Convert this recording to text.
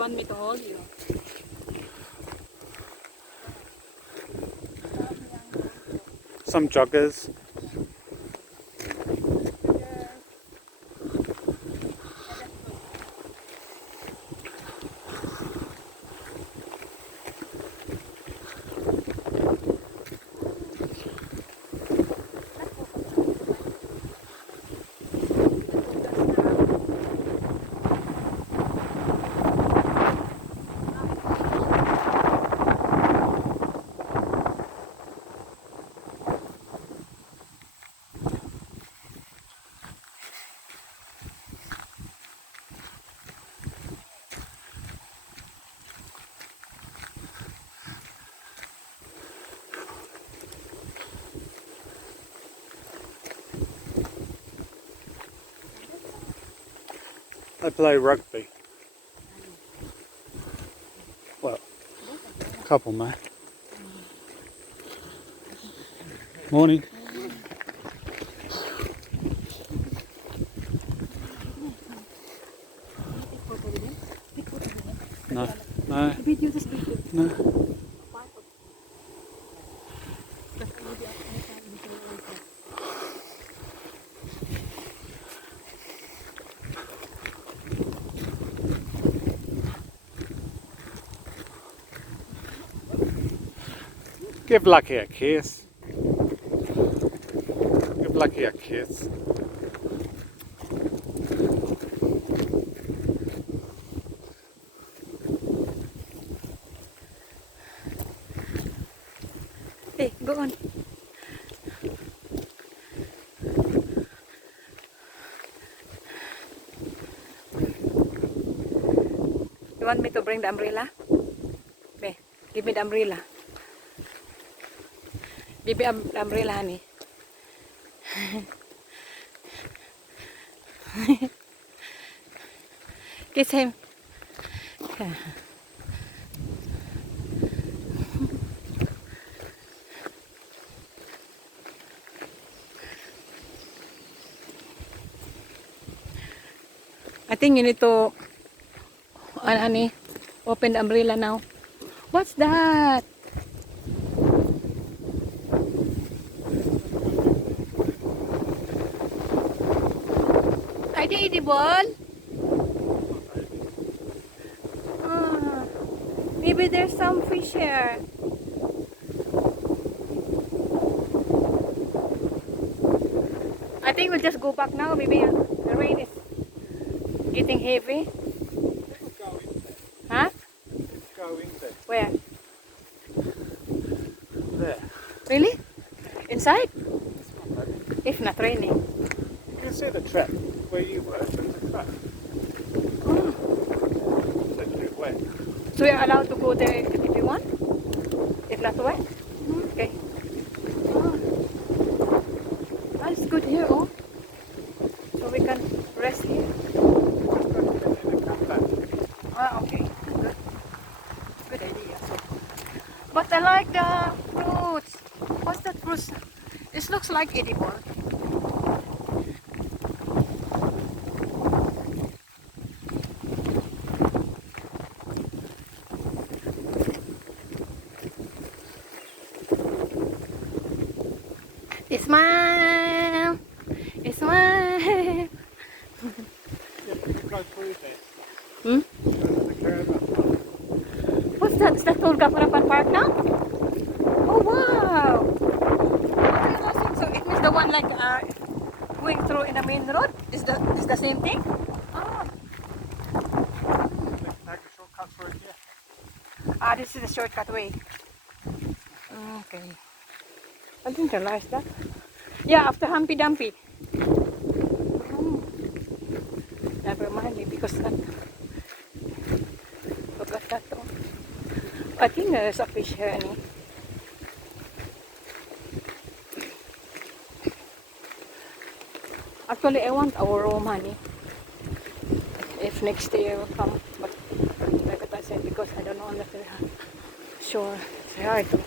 want me to hold you? Some joggers. I play rugby. Well, a couple, mate. Morning. No, no, no. Give Lucky a kiss. Give Lucky a kiss. Hey, go on. You want me to bring the umbrella? Be, give me the umbrella. Give me the umbrella, honey. Kiss him. I think you need to, honey, open the umbrella now. What's that? Are they edible? Ah, maybe there's some fish here. I think we'll just go back now. Maybe the rain is getting heavy. Huh? Go in there. Where? There. Really? Inside? If not raining. You can see the trap where you were. There's a trap. Oh. It's a bit wet. So we're allowed to go there if we want? If not wet? Okay. Oh. That's good here, oh. So we can rest here. Ah, okay. Good. Good idea. So. But I like the fruits. What's that fruit? This looks like edible. Smile! Smile! Go through there. Hmm? The caravan park. What's that? Is that Tulgaparapan Park now? Oh wow! Okay, so it means the one like going through in the main road is the same thing? Oh. Let's take a shortcut through here. Ah, this is the shortcut way. Okay. I didn't realize that. Yeah, after Humpy Dumpy. Oh. Never mind me because that. Forgot that though. I think there's a fish here. Annie. Actually, I want our room, honey. If next year will come. But like I said, because I don't know on the shore. It's hard to